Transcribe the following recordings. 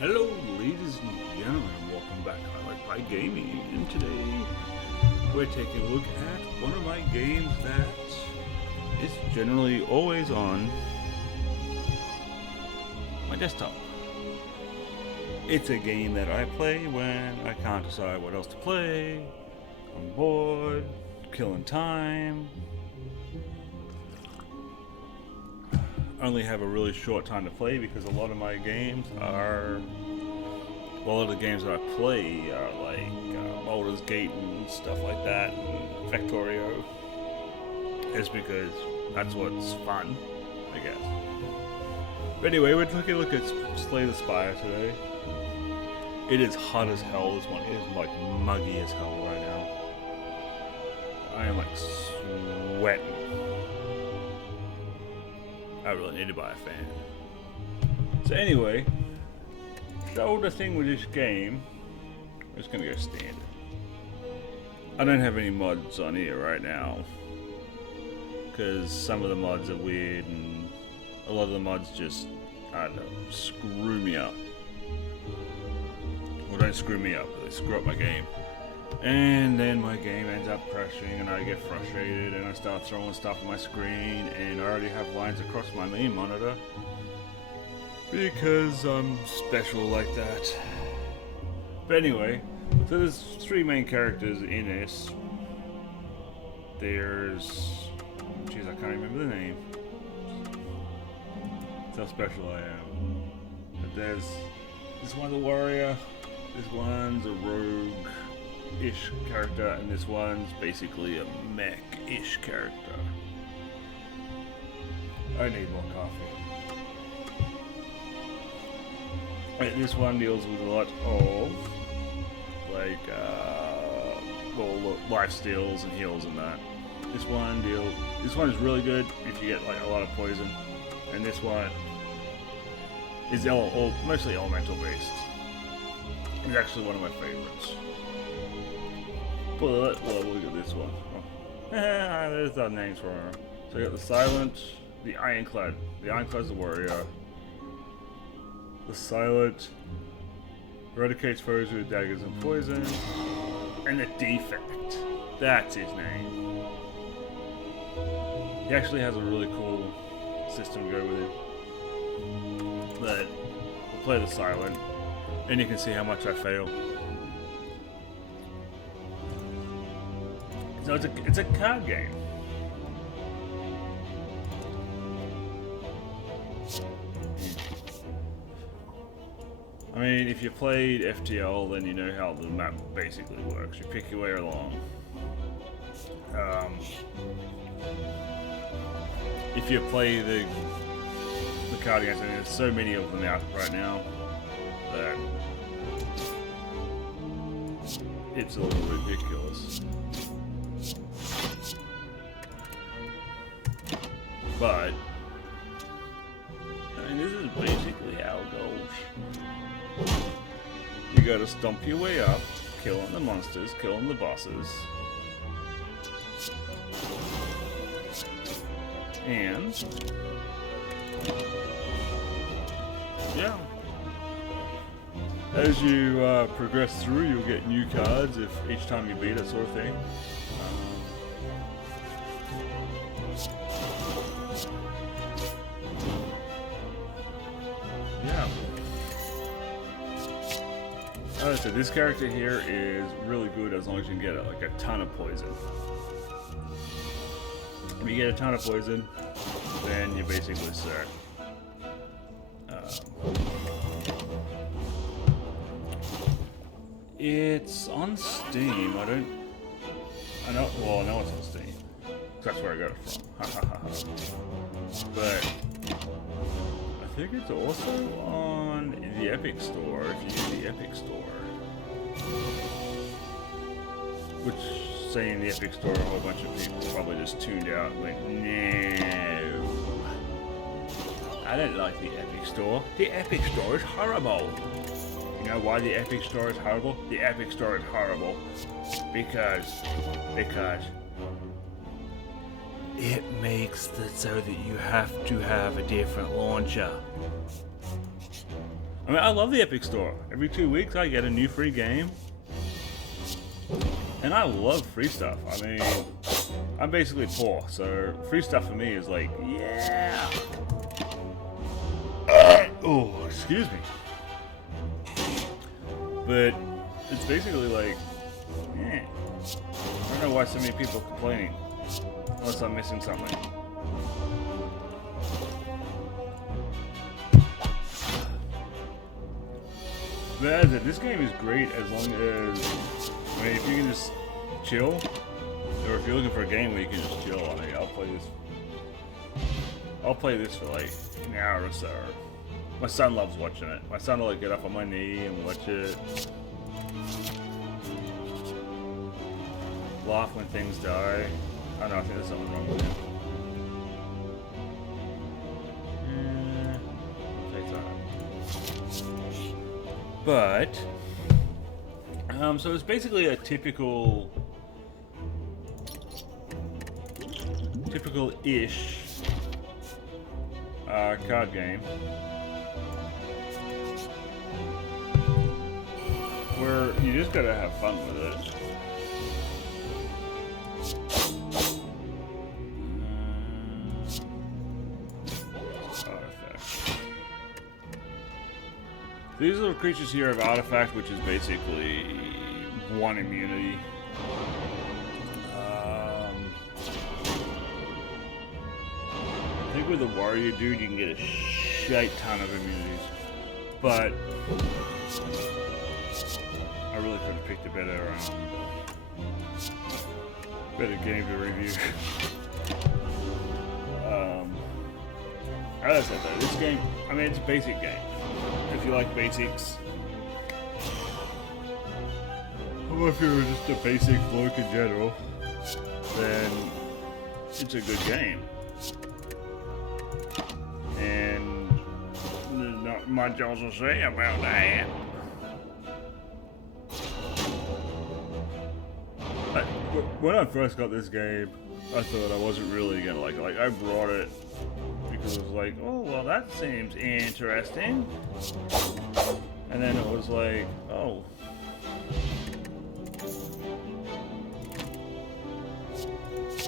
Hello, ladies and gentlemen, and welcome back to I Like Pie Gaming. And today we're taking a look at one of my games that is generally always on my desktop. It's a game that I play when I can't decide what else to play, I'm bored, killing time, only have a really short time to play because a lot of my games are, well, a lot of the games that I play are like Baldur's Gate and stuff like that, and Factorio. It's because that's what's fun, I guess. But anyway, we're taking a look at Slay the Spire today. It is hot as hell, this one. It is like muggy as hell right now. I am like sweating. I really need to buy a fan. So anyway, so the thing with this game, I'm just gonna go standard. I don't have any mods on here right now, because some of the mods are weird and a lot of the mods just, I don't know, screw me up. Well, don't screw me up, but they screw up my game. And then my game ends up crashing and I get frustrated and I start throwing stuff on my screen and I already have lines across my main monitor because I'm special like that. But anyway, so there's three main characters in this. There's, jeez, I can't remember the name. That's how special I am. But there's, this one's a warrior, this one's a rogue-ish character, and this one's basically a mech-ish character. I need more coffee. And this one deals with a lot of like well, life steals and heals and that. This one is really good if you get like a lot of poison, and this one is mostly elemental based. It's actually one of my favorites. But, well, look at this one. Oh. There's our names for her. So you got the Silent, the Ironclad. The Ironclad's the warrior. The Silent eradicates foes with daggers and poison. And the Defect. That's his name. He actually has a really cool system to go with him. But we'll play the Silent, and you can see how much I fail. So it's a card game. I mean, if you played FTL, then you know how the map basically works. You pick your way along. If you play the card games, I mean, there's so many of them out right now that it's a little ridiculous. But, I mean, this is basically how it goes. You gotta stomp your way up, killing the monsters, killing the bosses. And, yeah. As you progress through, you'll get new cards if each time you beat it, sort of thing. So this character here is really good as long as you can get like a ton of poison. If you get a ton of poison, then you're basically set. It's on Steam. I know it's on Steam. That's where I got it from. But I think it's also on the Epic Store, if you use the Epic Store. Which, saying the Epic Store, a whole bunch of people probably just tuned out and went, no. I don't like the Epic Store. The Epic Store is horrible. You know why the Epic Store is horrible? The Epic Store is horrible because it makes it so that you have to have a different launcher. I mean, I love the Epic Store. Every 2 weeks I get a new free game. And I love free stuff. I mean, I'm basically poor, so free stuff for me is like, yeah. Oh, excuse me. But it's basically like, I don't know why so many people are complaining. Unless I'm missing something. But as this game is great as long as, I mean, if you can just chill, or if you're looking for a game where you can just chill, I mean, I'll play this for like an hour or so. My son loves watching it. My son will like get up on my knee and watch it. Laugh when things die. I don't know, I think there's something wrong with him. But, so it's basically a typical-ish card game where you just gotta have fun with it. These little creatures here have Artifact, which is basically 1 immunity. I think with the warrior dude you can get a shite ton of immunities. But I really could have picked a better game to review. As I said though, this game, I mean, it's a basic game. If you like basics, or if you're just a basic bloke in general, then it's a good game. And there's not much else to say about that. When I first got this game, I thought I wasn't really gonna like it. Like, I brought it because it was like, oh, well, that seems interesting. And then it was like, oh.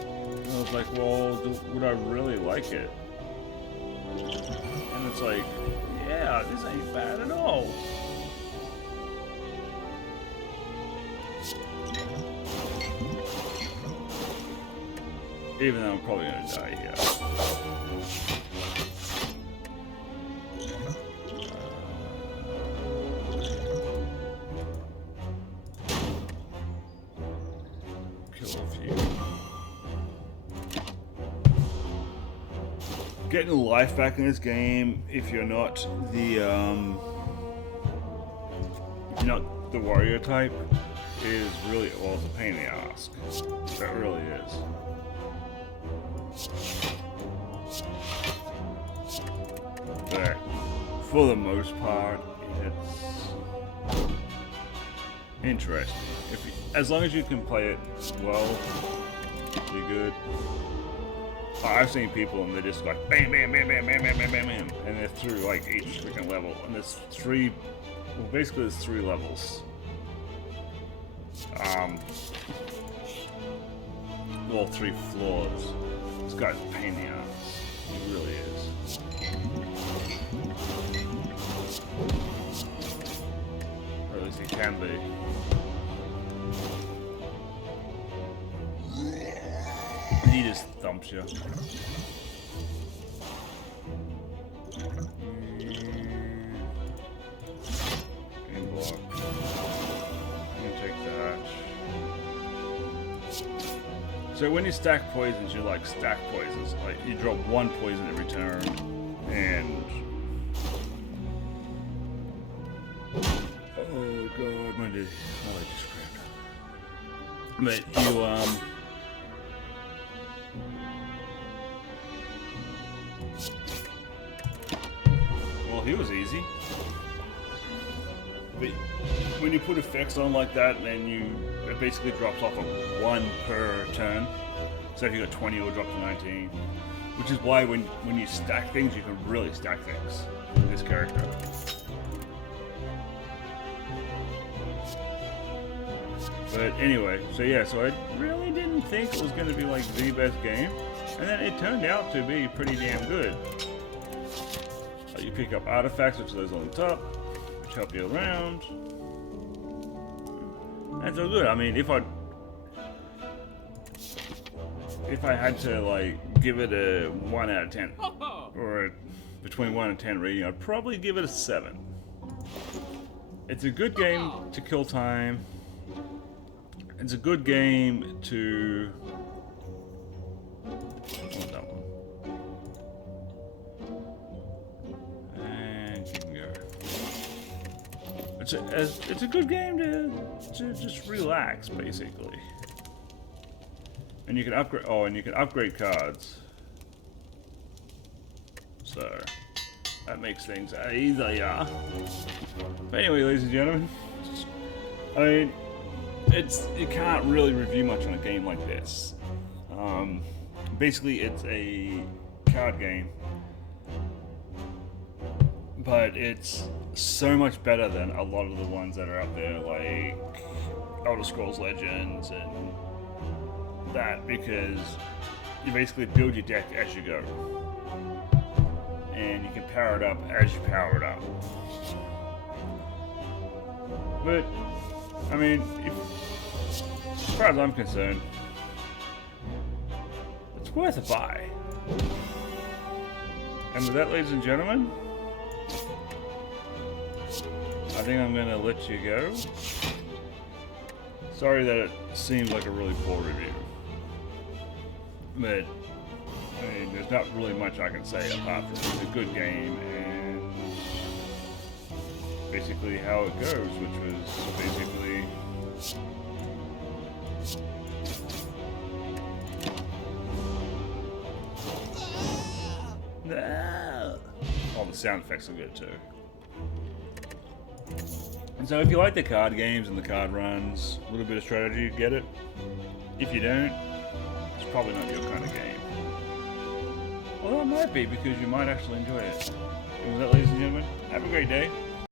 And I was like, well, would I really like it? And it's like, yeah, this ain't bad at all. Even though I'm probably gonna die here. Kill a few. Getting life back in this game, if you're not the warrior type, is really, well, it's a pain in the ass. That really is. But for the most part, it's interesting. As long as you can play it well, you're good. I've seen people and they're just like bam, bam, bam, bam, bam, bam, bam, bam, bam, and they're through like each freaking level. And there's basically there's 3 levels. Well, 3 floors. This guy's a pain in the ass. He really is. Or at least he can be. He just thumps you. Game block. I'm gonna take that. So when you stack poisons, you like stack poisons. Like you drop 1 poison every turn, and oh god, my dude. Oh, I just grabbed. But you well, he was easy. But when you put effects on like that, then it basically drops off of 1 per turn. So if you got 20, it will drop to 19. Which is why when you stack things, you can really stack things with this character. But anyway, so yeah, so I really didn't think it was going to be like the best game, and then it turned out to be pretty damn good. You pick up artifacts, which are those on the top, which help you around. That's so good. I mean, if I had to like give it a 1 out of 10, or between 1 and 10 rating, I'd probably give it a 7. It's a good game to kill time. It's a good game to... What's that one? And you can go. It's a good game to just relax, basically. And you can upgrade. Oh, and you can upgrade cards. So that makes things easier. But anyway, ladies and gentlemen, I mean, you can't really review much on a game like this. Basically, it's a card game, but it's so much better than a lot of the ones that are out there, like Elder Scrolls Legends and that, because you basically build your deck as you go, and you can power it up as you power it up. But I mean, as far as I'm concerned, it's worth a buy. And with that, ladies and gentlemen, I think I'm gonna let you go. Sorry that it seemed like a really poor review, but I mean, there's not really much I can say apart from it's a good game and basically how it goes, which was basically all the sound effects are good too. And so if you like the card games and the card runs, a little bit of strategy, get it. If you don't, it's probably not your kind of game. Although it might be, because you might actually enjoy it. And with that, ladies and gentlemen, have a great day.